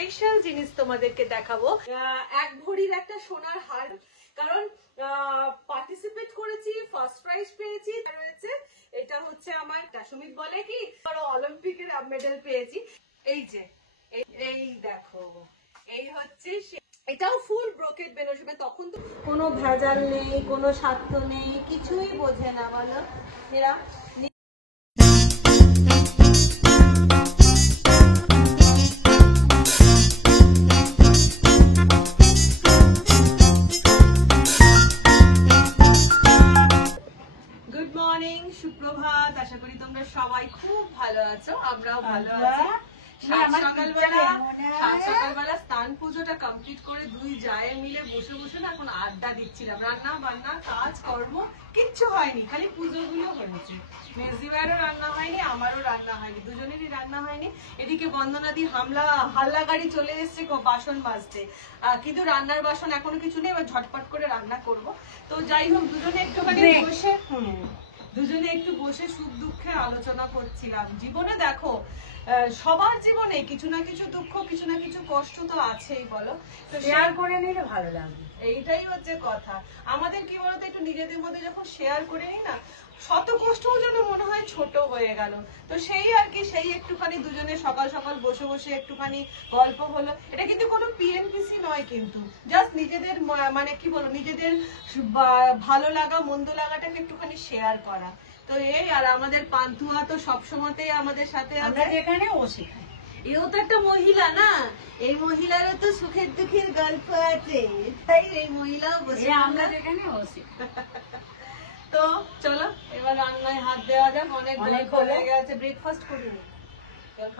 Special জিনিস তোমাদেরকে দেখাবো। এক ভরির একটা সোনার হার, কারণ পার্টিসিপেট করেছি, ফার্স্ট প্রাইজ পেয়েছি। রয়েছে এটা হচ্ছে আমার সুমিত বলে কি অলিম্পিকের মেডেল পেয়েছি। এই যে এই দেখো, এই হচ্ছে এটাও ফুল ব্রোকেট বেনারসি। তখন তো কোনো ভেজাল নেই, কোনো স্বার্থ নেই, কিছুই বোঝে না বলো এরা। গুড মর্নিং, সুপ্রভাত। আশা করি তোমরা সবাই খুব ভালো আছো, আমরাও ভালো আছি। সকালবেলা স্নান পুজোটা কমপ্লিট করে দুই জায়ে মিলে বসে বসে না এখন আড্ডা দিচ্ছিলাম। রান্না বান্না কাজ কর্ম কিচ্ছু হয়নি, খালি পুজোগুলো হয়েছে। মেজদিবারও রান্না হয়নি, আমারও রান্না হয়নি, দুজনেরই রান্না হয়নি। এদিকে বন্দনাদি হাল্লা গাড়ি চলে এসছে বাসন মাজতে, কিন্তু রান্নার বাসন এখনো কিছু নেই। এবার ঝটপট করে রান্না করব। তো যাই হোক, দুজনে একটুখানি বসে সুখ দুঃখে আলোচনা করছিলাম। জীবনে দেখো, সবার জীবনে কিছু না কিছু দুঃখ, কিছু না কিছু কষ্ট তো আছেই, বলো। তো শেয়ার করে নিলে ভালো লাগবে, এইটাই হচ্ছে কথা। আমাদের কি বলতো, একটু নিজেদের মধ্যে যখন শেয়ার করে নিই না, শত কষ্টও যেন মনে হয় ছোট হয়ে গেল। তো সেই আর কি, সেই একটুখানি দুজনে সকাল সকাল বসে বসে একটুখানি গল্প হলো। এটা কিন্তু কোনো পিএনপিসি নয়, কিন্তু জাস্ট নিজেদের মানে কি বলবো, নিজেদের ভালো লাগা মন্দ লাগাটাকে একটুখানি শেয়ার করা। তো এই আর আমাদের পান্তুয়া তো সবসময়তেই আমাদের সাথে আছে, যেখানে ও শেখায়। এও তো একটা মহিলা না, এই মহিলারও তো সুখের দুঃখের গল্প আছে, তাই এই মহিলাও বসে আমরা যেখানে ও শেখায়। তো চলো এবার রান্নায় হাত দেওয়া যাক। অনেক হয়ে গেছে। ব্রেকফাস্ট করিনি,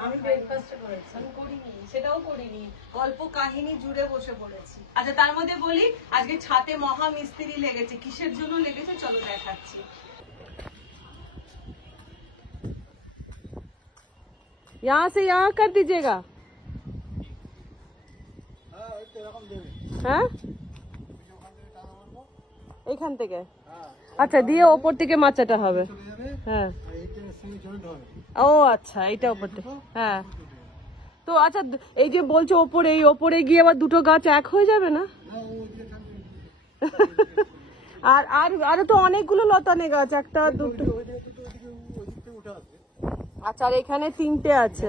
আমি ব্রেকফাস্ট করেছি, আমি করিনি, সেটাও করিনি, গল্প কাহিনী জুড়ে বসে পড়েছি। আচ্ছা, তার মধ্যে বলি, আজকে ছাদে মহা মিস্ত্রি লেগেছে। কিসের জন্য লেগেছে চলো দেখাচ্ছি। यहाँ से यहाँ कर दीजिएगा। হ্যাঁ, এইখান থেকে। আচ্ছা, দিয়ে ওপর থেকে মাচাটা হবে। হ্যাঁ, ও আচ্ছা, এইটা ওপর থেকে। হ্যাঁ, তো আচ্ছা, এই যে বলছো ওপরে, এই ওপরে গিয়ে আবার দুটো গাছ এক হয়ে যাবে না? আর আর আরো তো অনেকগুলো লতানে গাছ, একটা দুটো। আচ্ছা, আর এখানে তিনটে আছে,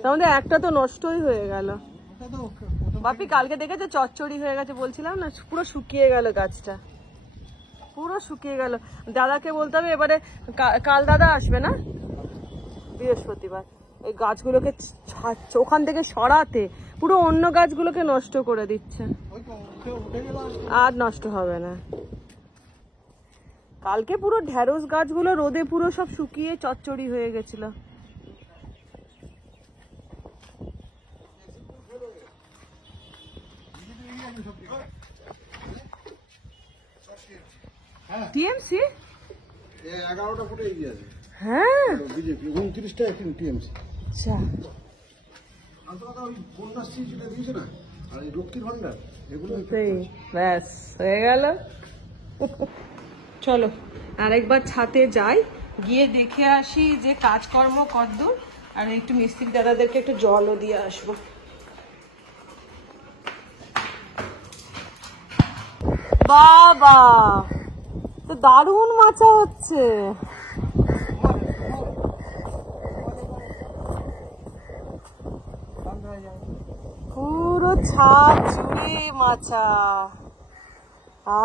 তার মধ্যে একটা তো নষ্টই হয়ে গেল। বাপি কালকে দেখেছে চচ্চড়ি হয়ে গেছে, বলছিলাম না, পুরো শুকিয়ে গেল গাছটা, পুরো শুকিয়ে গেল। দাদাকে বলতে হবে এবারে, কাল দাদা আসবে না, বৃহস্পতিবার, এই গাছগুলোকে ওখান থেকে সরাতে, পুরো অন্য গাছগুলোকে নষ্ট করে দিচ্ছে। আর নষ্ট হবে না। কালকে পুরো ঢেঁড়স গাছগুলো রোদে পুরো সব শুকিয়ে চচ্চড়ি হয়ে গেছিল। টিএমসি 11টা ফুটে এগিয়ে আছে। হ্যাঁ, বিজেপি 29টা এখন টিএমসি। আচ্ছা, আসলে ওই কন্যাশ্রী যেটা দিয়েছে না, আর এই লক্ষ্মীর ভান্ডার, এগুলো ব্যাস হয়ে গেল। চলো আরেকবার ছাদে যাই, গিয়ে দেখে আসি যে কাজকর্ম কতদূর, আর একটু মিস্ত্রি দাদাদেরকে একটু জলও দিয়ে আসবো। বাবা, তো দারুণ মাচা হচ্ছে। পুরো ছাদ জুড়ে মাচা,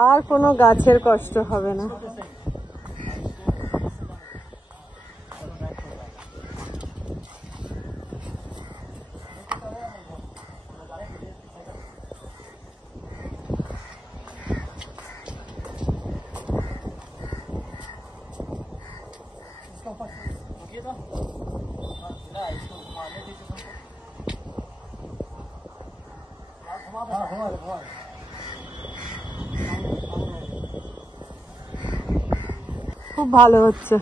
আর কোনো গাছের কষ্ট হবে না। খুব ভালো হচ্ছে,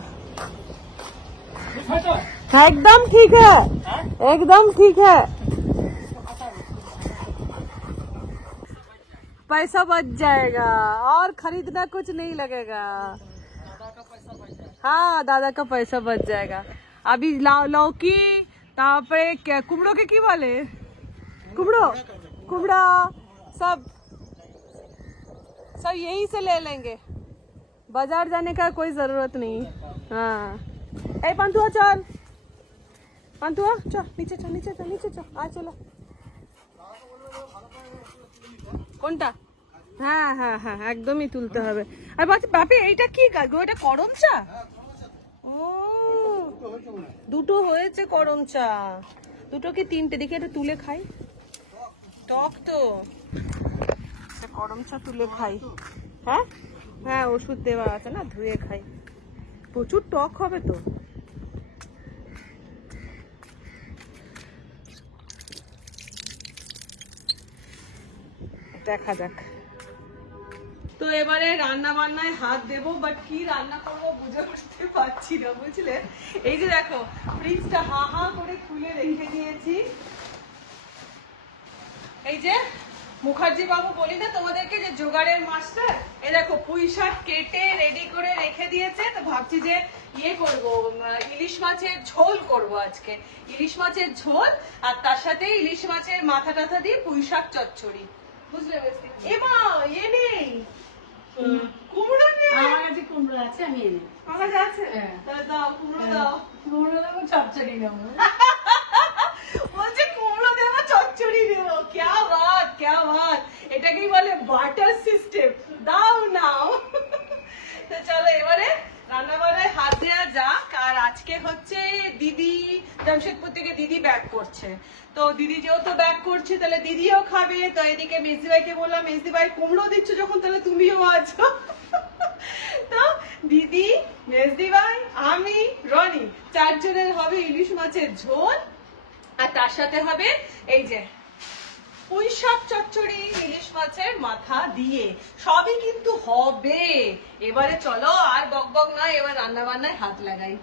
एकदम ठीक है, एकदम ठीक है। पैसा बच जाएगा और खरीदना कुछ नहीं लगेगा। हाँ, दादा का पैसा बच जाएगा। अभी लौकी, তারপরে কুমড়োকে কি বলে, कुमड़ो कुमड़ा सब सब यहीं से ले लेंगे, बाजार जाने का कोई जरूरत नहीं। हाँ ए पांतुआ चल, पांतुआ चल नीचे चल, नीचे चल, नीचे चल, आ चलो। কোনটা? হ্যাঁ হ্যাঁ হ্যাঁ একদমই তুলতে হবে। আর বাপি এইটা কি গাছ গো? এটা করম চা? ও দুটো হয়েছে করম চা, দুটো কি তিনটে? দেখি এটা তুলে খাই, টক তো, করম চা তুলে খাই। হ্যাঁ হ্যাঁ ওষুধ দেওয়া আছে না, ধুয়ে খাই, প্রচুর টক হবে তো। দেখা যাক। তো এবারে রান্না বান্নায় হাত দেবো, বাট কি রান্না করবো বুঝে উঠতে পারছি না, বুঝলে। এই যে দেখো ফ্রিজটা হা হা করে খুলে রেখে দিয়েছি। এই যে মুখার্জি বাবু বলি না তোমাদেরকে যে জোগাড়ের মাস্টার, এই দেখো পুঁই শাক কেটে রেডি করে রেখে দিয়েছে। তো ভাবছি যে ইয়ে করবো, ইলিশ মাছের ঝোল করবো আজকে, ইলিশ মাছের ঝোল, আর তার সাথে ইলিশ মাছের মাথা টাথা দিয়ে পুঁই শাক চচ্চড়ি, বুঝলে। এমা এ নেই কুমড়ো নেই, আমার কাছে কুমড়ো আছে, আমি এনে আমার কাছে আছে, তাহলে দাও কুমড়ো দাও, কুমড়ো দেবো চচ্চড়ি দেবো, বলছে কুমড়ো দেবো চচ্চড়ি দেবো। ক্যা বাত ক্যা বাত, এটাকেই বলে বাটার সিস্টেম, দাও নাও। তো চলো এবারে রান্না বান্নায় হাত দেওয়া যাক। আর আজকে হচ্ছে দিদি জামশেদপুর থেকে দিদি ব্যাক করছে, তো দিদি যেহেতু ব্যাক করছে তাহলে দিদিও খাবে। তো এদিকে মেজদি ভাইকে বললাম, মেজদি ভাই কুমড়ো দিচ্ছ যখন তাহলে তুমিও আছো। তো দিদি, মেজদি ভাই, আমি, রনি, চারজনের হবে ইলিশ মাছের ঝোল, আর তার সাথে হবে এই যে পুঁই শাক চচ্চড়ি ইলিশ মাছের মাথা দিয়ে, সবই কিন্তু হবে। এবারে চলো আর বকবক না, এবার রান্না বান্নায় হাত লাগাই।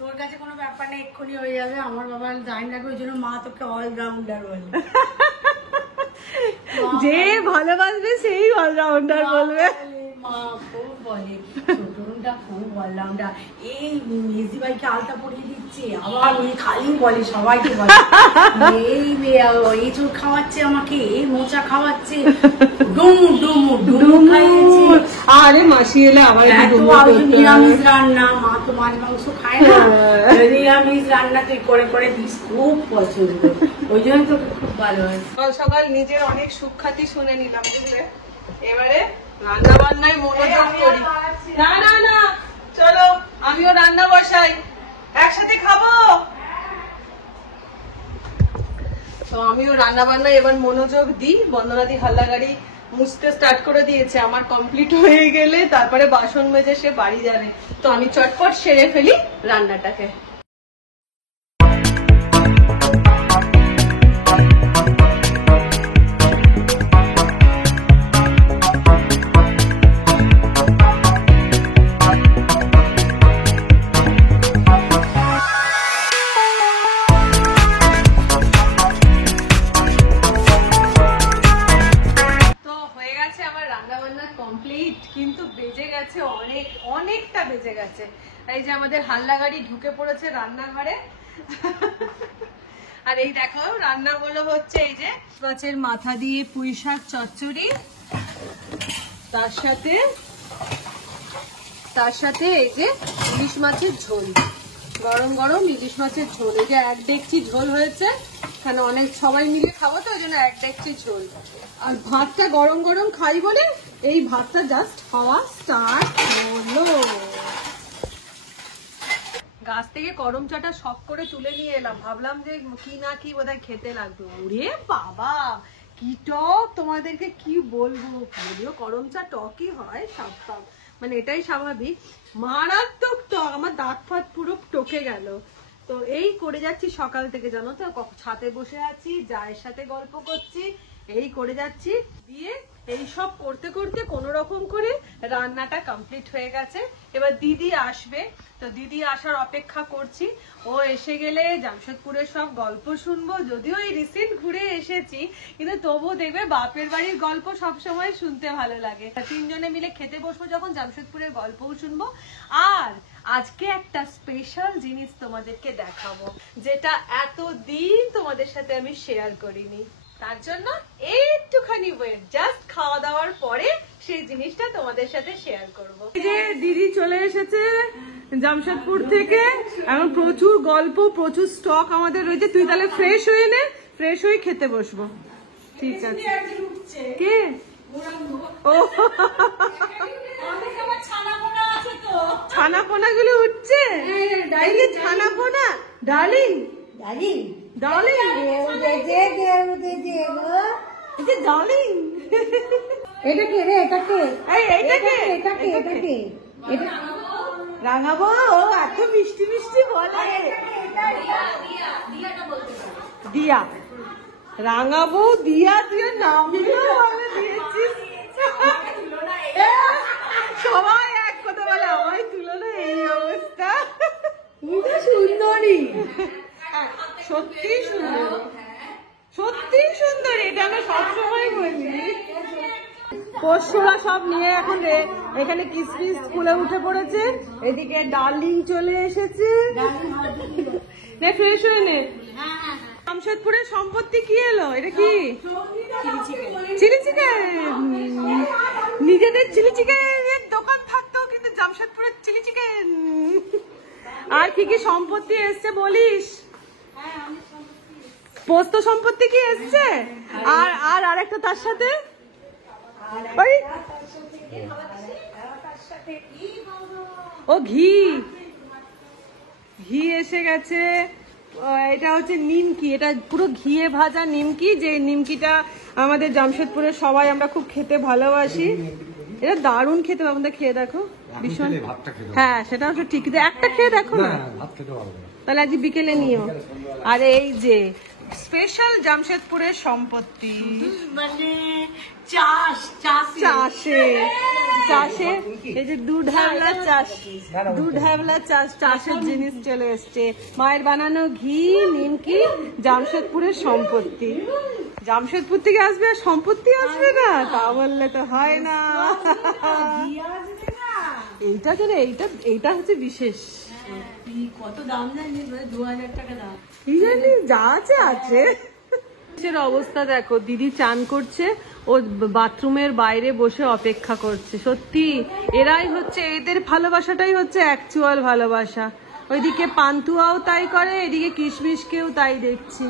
তোর কাছে কোনো ব্যাপার নেই, এক্ষুনি হয়ে যাবে। আমার বাবা জানি না, ওই জন্য মা তোকে অলরাউন্ডার বলে। যে ভালোবাসবে সেই অলরাউন্ডার বলবে। মা খুব বলে ছোটটা খুব অলরাউন্ডার, এই মেজি ভাইকে আলতা পরিয়ে দিচ্ছে, আবার মেয়ে খালি বলে সবাইকে বলে এই চোর খাওয়াচ্ছে আমাকে, এই মোচা খাওয়াচ্ছে, ডুমু ডুমু ডুমু খাইয়েছে। আরে মাসি এলে আবার নিরামিষ রান্না, মা তো মাছ মাংস খায় না, নিরামিষ রান্না তুই করে করে দিস, খুব পছন্দ, ওই জন্য তোকে খুব ভালোবাসি। সকাল সকাল নিজের অনেক সুখ্যাতি শুনে নিলাম, বুঝলে। এবারে রান্না বান্নায় মনোযোগ করি। না না না চলো আমিও রান্না বসাই, একসাথে খাবো। তো আমিও রান্না বান্নায় এবার মনোযোগ দিই। বন্দনাদি হাল্লাগাড়ি মুছতে স্টার্ট করে দিয়েছে, আমার কমপ্লিট হয়ে গেলে তারপরে বাসন মেজে সে বাড়ি যাবে। তো আমি চটপট সেরে ফেলি রান্নাটাকে। কিন্তু বেজে গেছে অনেকটা বেজে গেছে। এই যে আমাদের হাল্লা গাড়ি ঢুকে পড়েছে রান্নাঘরে। আর এই দেখো রান্নাগুলো হচ্ছে এই যে মাছের মাথা দিয়ে পুঁই শাক চচ্চড়ি, তার সাথে এই যে ইলিশ মাছের ঝোল, গরম গরম ইলিশ মাছের ঝোল। এই যে 1 ডেকচি ঝোল হয়েছে, এখানে অনেক সবাই মিলে খাবো তো ওই জন্য 1 ডেকচি ঝোল। আর ভাতটা গরম গরম খাই বলে এই ভাতটা জাস্ট খাওয়া স্টার্ট হলো। গাছ থেকে করম চাটা শখ করে তুলে নিয়ে এলাম, ভাবলাম যে কি না কি বোধহয় খেতে লাগবে। ওরে বাবা কি টক, তোমাদেরকে কি বলবো। যদিও করম চা টকই হয়, সাবধান, মানে এটাই স্বাভাবিক। মারাত্মক টক, আমার দাঁত ফাত পুরো টকে গেল। তো এই করে যাচ্ছি সকাল থেকে, জানো তো, ছাদে বসে আছি, জায়ের সাথে গল্প করছি, এই করে যাচ্ছি। দিয়ে এই সব করতে করতে কোন রকম করে রান্নাটা কমপ্লিট হয়ে গেছে। এবার দিদি আসবে, তো দিদি আসার অপেক্ষা করছি। ও এসে গেলে জামশেদপুরের সব গল্প শুনবো। যদিও এই রিসেন্ট ঘুরে এসে এসেছি, কিন্তু তবুও দেখবে বাপের বাড়ির গল্প সবসময় শুনতে ভালো লাগে। তিনজনে মিলে খেতে বসবো যখন, জামশেদপুরের গল্পও শুনবো। আর আজকে একটা স্পেশাল জিনিস তোমাদেরকে দেখাবো, যেটা এতদিন তোমাদের সাথে আমি শেয়ার করিনি। তার জন্য একটুখানি ওয়েট, জাস্ট খাওয়া দাওয়ার পরে সেই জিনিসটা তোমাদের সাথে শেয়ার করবো। এই যে দিদি চলে এসেছে জামশেদপুর থেকে, এখন প্রচুর গল্প, প্রচুর স্টক আমাদের রয়েছে। তুই তাহলে ফ্রেশ হয়ে নে, ফ্রেশ হয়ে খেতে বসবো। ঠিক আছে। কে? ও ছানা পোনা গুলো উঠছে, এই যে ছানা পোনা, ডার্লিং ডার্লিং ডার্লিং, এটা কে রে? এটা কে? এটা কে? রাঙাবো। ও এত মিষ্টি মিষ্টি বলে। দিয়া রাঙাবো, দিয়া তুই নামগুলো দিয়েছিস। সবাই এক কথা বলে, আমায় তুলো না, এই অবস্থা। সুন্দরী, সত্যি সুন্দর, সত্যি সুন্দর, এটা আমরা সবসময় বলি। পোষ্যরা সব নিয়ে এখন এখানে কিসমিস স্কুলে উঠে পড়েছে, এদিকে ডার্লিং চলে এসেছে। ফ্রেশ হয়ে নে। জামশেদপুরের সম্পত্তি কি এলো? এটা কি? Chilli chicken. নিজেদের চিলি চিকেনের দোকান থাকতো, কিন্তু জামশেদপুরের চিলি চিকেন। আর কি কি সম্পত্তি এসছে বলিস? পোস্ত সম্পত্তি কি এসছে? আর আরেকটা তার সাথে ও ঘি এসে গেছে। এটা হচ্ছে নিমকি, এটা পুরো ঘিয়ে ভাজা নিমকি, যে নিমকিটা আমাদের জামশেদপুরে সবাই আমরা খুব খেতে ভালোবাসি। এটা দারুণ খেতে, আপনাদের খেয়ে দেখো, ভীষণ। হ্যাঁ সেটা হচ্ছে ঠিক, একটা খেয়ে দেখো না, তাহলে আজ বিকেলে নিও। আর এই যে স্পেশাল জামশেদপুরের সম্পত্তি, মানে চাষে এই যে দুধ হ্যাবলা চাষের জিনিস চলে এসছে। মায়ের বানানো ঘি, নিমকি, জামশেদপুরের সম্পত্তি। জামশেদপুর থেকে আসবে আর সম্পত্তি আসবে না, তা বললে তো হয় না। এইটা হচ্ছে বিশেষ। কত দাম জানি? 2000 টাকা দাম। কি জানি, যা আছে আছে। অবস্থা দেখো, দিদি চান করছে, ও বাথরুমের বাইরে বসে অপেক্ষা করছে। সত্যি এরাই হচ্ছে, এদের ভালোবাসাটাই হচ্ছে অ্যাকচুয়াল ভালোবাসা। ওইদিকে পান্তুয়াও তাই করে, এদিকে কিশমিশকেও তাই দেখছি।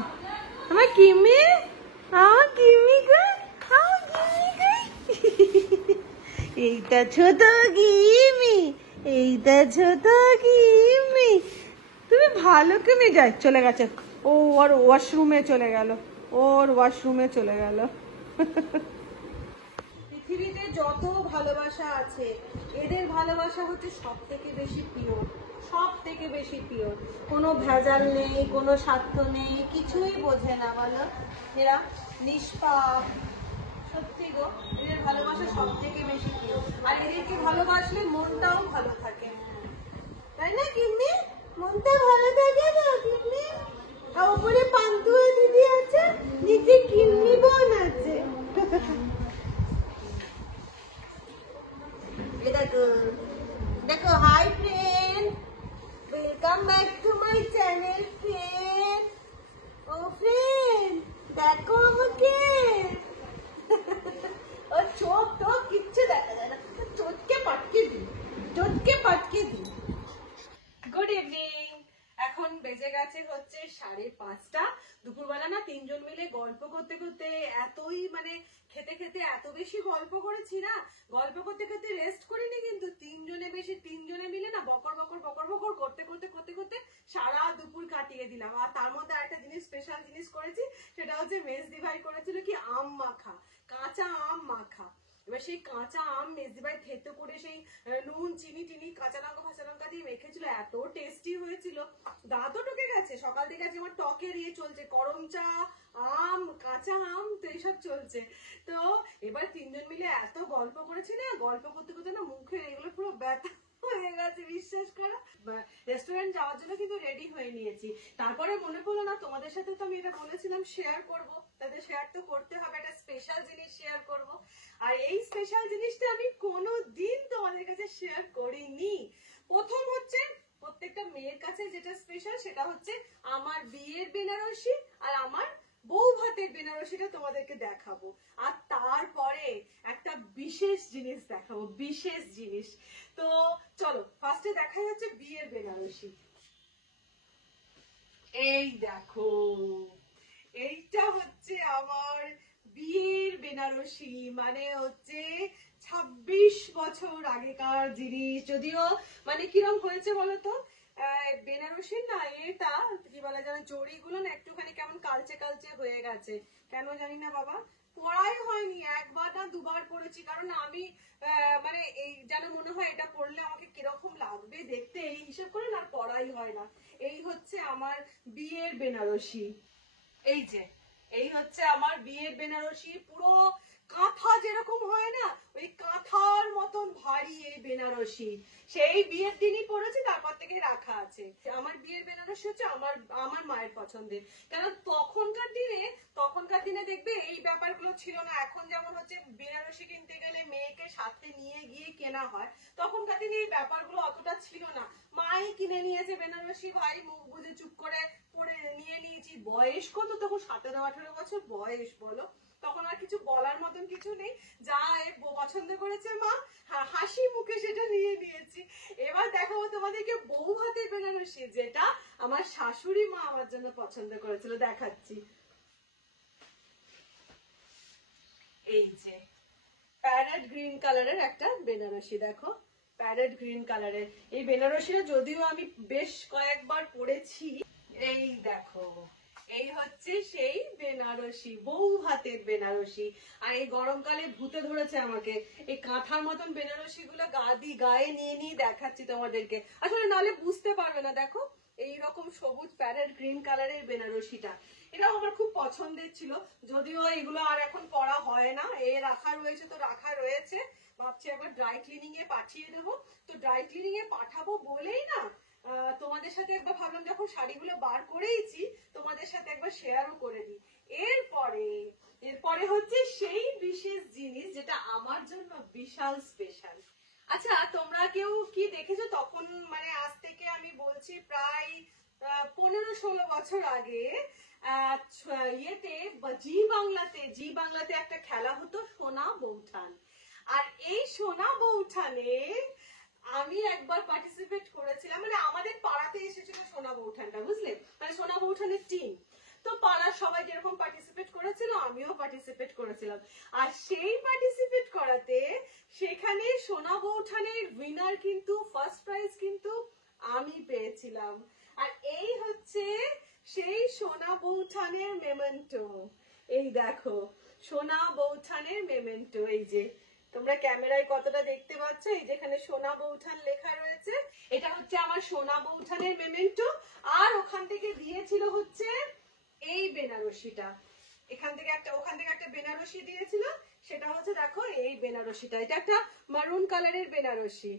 আমার কিমি, আমার কিমি গো, আমার কিমি গো। এইটা ছোট কিমি, এইটা ছোট কিমি। তুমি ভালো কিমি। যাই, চলে গেছে ও, ওর ওয়াশরুমে চলে গেল, পৃথিবীতে যত ভালোবাসা আছে, এদের ভালোবাসা হচ্ছে সব থেকে বেশি পিওর, সব থেকে বেশি পিওর। কোনো ভেজাল নেই, কোনো স্বার্থ নেই, কিছুই বোঝে না, বলো। এরা নিষ্পাপ, সত্যি গো, এদের ভালোবাসা সব থেকে বেশি পিওর। আর এদেরকে ভালোবাসলে মনটাও ভালো থাকে, তাই না কিম্মি? মনটা ভালো থাকে না কিম্মি? আর উপরে পান্তুয়া দিদি আছে, নিচে কিম্মি বোন আছে। দেখো, hi friend, welcome back to my channel friend. ও ফ্রেন্ড, দেখো আমাকে। ওর চোখ তো কিচ্ছু দেখা যায় না, চোটকে পাটকে দি। Good evening. এখন বেজে গেছে হচ্ছে 5:30। দুপুরবেলা না তিনজন মিলে গল্প করতে করতে এতই মানে খেতে খেতে এত বেশি গল্প করেছি না, গল্প করতে করতে রেস্ট করিনি, কিন্তু তিনজনে মিলে না বকর বকর করতে করতে সারা দুপুর কাটিয়ে দিলাম। আর তার মধ্যে একটা জিনিস, স্পেশাল জিনিস করেছি, সেটা হচ্ছে মেজদি ভাই করেছিল কি আম মাখা, কাঁচা আম মাখা। এবার সেই কাঁচা আম মেজদি ভাই থেতো করে সেই নুন চিনি টিনি কাঁচা লঙ্কা দিয়ে মেখেছিল, এত টেস্টি হয়েছিল, দাঁতও ঢুকে গেছে। সকাল থেকে আছে আমার টকের চলছে, করম চা, আম, কাঁচা আম, তো এইসব চলছে। তো এবার তিনজন মিলে এত গল্প করেছি না, গল্প করতে করতে না মুখের এগুলো পুরো ব্যথা হয়ে গেছে, বিশ্বাস করো। রেস্টুরেন্ট যাওয়ার জন্য কিন্তু রেডি হয়ে নিয়েছি। তারপরে মনে পড়লো না তোমাদের সাথে তো আমি এটা বলেছিলাম শেয়ার করব, তাতে শেয়ার তো করতে হবে, একটা স্পেশাল জিনিস শেয়ার করব। আর এই স্পেশাল জিনিসটা আমি কোনোদিন তোমাদের কাছে শেয়ার করিনি। প্রথম হচ্ছে প্রত্যেকটা মেয়ের কাছে যেটা স্পেশাল সেটা হচ্ছে আমার বিয়ের বেনারসি আর আমার বউ ভাতের বেনারসিটা তোমাদেরকে দেখাবো। আর তারপরে একটা বিশেষ জিনিস দেখাবো, বিশেষ জিনিস। তো চলো ফার্স্টে দেখাই হচ্ছে বিয়ের বেনারসি। এই দেখো, এইটা হচ্ছে আমার বিয়ের বেনারসি, মানে হচ্ছে 26 বছর আগেকার জিনিস। যদিও মানে কিরম হয়েছে বলতো, বেনারসির না এটা কি বলে যেন, জড়িগুলো না একটুখানি কেমন কালচে কালচে হয়ে গেছে, কেন জানি না বাবা। পড়াই হয়নি, একবার না দুবার পড়েছি, কারণ আমি মানে এই যেন মনে হয় এটা পড়লে আমাকে কিরকম লাগবে দেখতে, এই হিসাব করে না পড়াই হয় না। এই হচ্ছে আমার বিয়ের বেনারসি। এই যে এই হচ্ছে আমার বিয়ের বেনারসি, পুরো কাঁথা যেরকম হয় না, ওই কাঁথার মতন ভারী এই বেনারসি। সেই বিয়ের দিনই পড়েছি, তারপর থেকে রাখা আছে। আমার বিয়ের বেনারসি হচ্ছে আমার মায়ের পছন্দের, কারণ তখনকার দিনে দেখবে এই ব্যাপারগুলো ছিল না। এখন যেমন হচ্ছে বেনারসি কিনতে গেলে মেয়েকে সাথে নিয়ে গিয়ে কেনা হয়, তখনকার দিনে এই ব্যাপারগুলো অতটা ছিল না। মাই কিনে নিয়েছে বেনারসি, ভাই মুখ বুঝে চুপ করে পরে নিয়ে নিয়েছি। বয়স কত তখন, 17-18 বছর বয়স, বলো। তখন আর কিছু বলার মতন কিছু নেই, যা পছন্দ করেছে মা হাসি মুখে সেটা নিয়ে নিয়েছি। এবার দেখাবো তোমাদেরকে বউ ভাতের বেনারসি, যেটা আমার শাশুড়ি মা আমার জন্য পছন্দ করেছিল, দেখাচ্ছি। এই যে প্যারেট গ্রিন কালারের একটা বেনারসি, দেখো প্যারেট গ্রিন কালারের এই বেনারসিটা যদিও আমি বেশ কয়েকবার পরেছি। এই দেখো, এই হচ্ছে সেই বেনারসি, বউ ভাতের বেনারসি। আর এই গরমকালে ভূতে ধরেছে আমাকে, এই কাঁথার মতন বেনারসি গুলো গায়ে নিয়ে নিয়ে দেখাচ্ছি তোমাদেরকে। আসলে নাহলে বুঝতে পারবে না। দেখো এইরকম সবুজ প্যারেট গ্রিন কালারের বেনারসিটা, এটাও আমার খুব পছন্দের ছিল। যদিও এগুলো আর এখন পরা হয় না, এ রাখা রয়েছে তো রাখা রয়েছে। ভাবছি একবার ড্রাই ক্লিনিং এ পাঠিয়ে দেবো। তো ড্রাই ক্লিনিং এ পাঠাবো বলেই না তোমাদের সাথে একবার ভাবলাম, যখন শাড়িগুলো বার করেইছি তোমাদের সাথে একবার শেয়ারও করে দিই। এরপরে হচ্ছে সেই বিশেষ জিনিস যেটা আমার জন্য বিশাল স্পেশাল। আচ্ছা তোমরা কেউ কি দেখেছো তখন, মানে আজ থেকে আমি বলছি প্রায় 15-16 বছর আগে ইয়েতে জি বাংলাতে একটা খেলা হতো সোনা বৌঠান। আর এই সোনা বৌঠানে আমি একবার পার্টিসিপেট করেছিলাম, মানে আমাদের পাড়াতে এসেছিল সোনা বৌঠানটা, বুঝলে, মানে সোনা বৌঠানের টিম। তো পাড়ার সবাই যেরকম পার্টিসিপেট করেছিল আমিও পার্টিসিপেট করেছিলাম। আর সেই পার্টিসিপেট করাতে সেখানে সোনা বৌঠানের উইনার কিন্তু ফার্স্ট প্রাইজ কিন্তু আমি পেয়েছিলাম। আর এই হচ্ছে সেই সোনা বৌঠানের মেমেন্টো। এই দেখো সোনা বৌঠানের মেমেন্টো, এই যে তোমরা ক্যামেরায় কতটা দেখতে পাচ্ছ, এই যেখানে সোনা বৌঠান লেখা রয়েছে, এটা হচ্ছে আমার সোনা বৌঠানের মেমেন্টো। আর ওখান থেকে দিয়েছিল হচ্ছে এই বেনারসিটা, ওখান থেকে একটা বেনারসি দিয়েছিল, সেটা হচ্ছে দেখো এই বেনারসিটা, এটা একটা মারুন কালারের বেনারসি।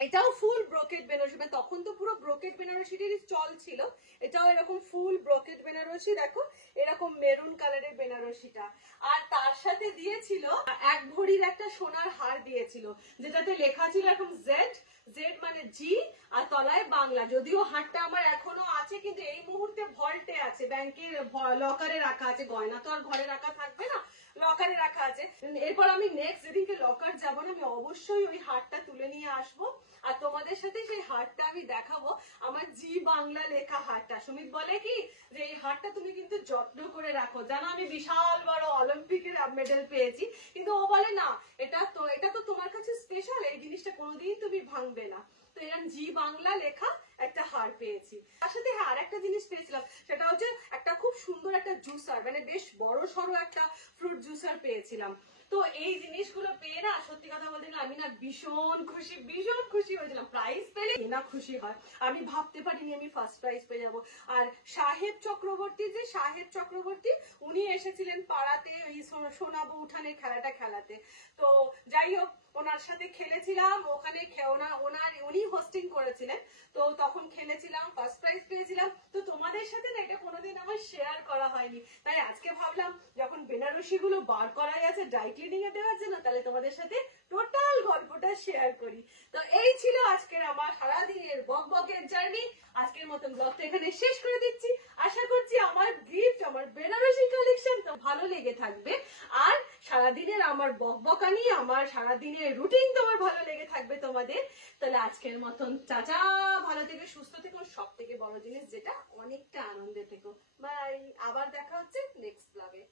এটাও ফুল ব্রোকেট বেনারসি, মানে তখন তো পুরো ব্রোকেট বেনারসিটারই চল ছিল, এটাও এরকম ফুল ব্রোকেট বেনারসি। দেখো এরকম মেরুন কালারের বেনারসিটা। আর তার সাথে দিয়েছিল 1 ভরির একটা সোনার হার দিয়েছিল, যেটাতে লেখা ছিল এরকম জেড মানে জি আর তলায় বাংলা। যদিও হারটা আমার এখনো আছে, কিন্তু এই মুহূর্তে ভল্টে আছে, ব্যাংকের লকারে রাখা আছে। গয়না তো আর ঘরে রাখা থাকবে না, লকারে রাখা আছে। এরপর আমি নেক্সট যেদিনকে লকার যাবো না, আমি অবশ্যই ওই হারটা তুলে নিয়ে আসবো আর তোমাদের সাথে সেই হারটা আমি দেখাবো, আমার জি বাংলা লেখা হারটা। সুমিত বলে কি যে এই হারটা তুমি কিন্তু যত্ন করে রাখো, জানো আমি বিশাল বড় অলিম্পিকের মেডেল পেয়েছি, কিন্তু ও বলে না এটা তো তোমার কাছে স্পেশাল, এই জিনিসটা কোনোদিন তুমি ভাঙবে না। তো এরকম জি বাংলা লেখা একটা হার পেয়েছি। তার সাথে হ্যাঁ আর একটা জিনিস পেয়েছিলাম, সেটা হচ্ছে একটা খুব সুন্দর একটা জুসার, মানে বেশ বড় সড়ো একটা ফ্রুট জুসার পেয়েছিলাম। তো এই জিনিসগুলো পেয়ে না সত্যি কথা বলতে গেলে আমি না ভীষণ খুশি হয়েছিলাম। প্রাইজ পেলে না খুশি হয়, আমি ভাবতে পারিনি আমি ফার্স্ট প্রাইজ পেয়ে যাবো। আর সাহেব চক্রবর্তী উনি এসেছিলেন পাড়াতে ওই সোনা বৌঠানের খেলাটা খেলাতে। তো যাই হোক ওনার সাথে খেলেছিলাম, ওখানে উনি হোস্টিং করেছিলেন, তো তখন খেলেছিলাম, ফার্স্ট প্রাইজ পেয়েছিলাম। তো তোমাদের সাথে না এটা কোনোদিন আমার শেয়ার করা হয়নি, তাই আজকে ভাবলাম যখন বেনারসি গুলো বার করাই আছে ড্রাই ক্লিনিং এ দেওয়ার জন্য, তাহলে তোমাদের সাথে টোটাল গল্পটা শেয়ার করি। তো এই ছিল আজকের আমার সারাদিনের বকবকের জার্নি। আজকের মতন ব্লগটা এখানে শেষ করে দিচ্ছি। আশা করছি আমার গিফট, আমার বেনারসি কালেকশন তো ভালো লেগে থাকবে, আর সারাদিনের আমার বকবকানি, আমার সারাদিনের রুটিন তোমার ভালো লেগে থাকবে তোমাদের। তাহলে আজকের মতন চাচা, ভালো থেকে সুস্থ থেকো, সব থেকে বড় জিনিস যেটা অনেকটা আনন্দে থেকো। বাই, আবার দেখা হচ্ছে নেক্সট ব্লগে।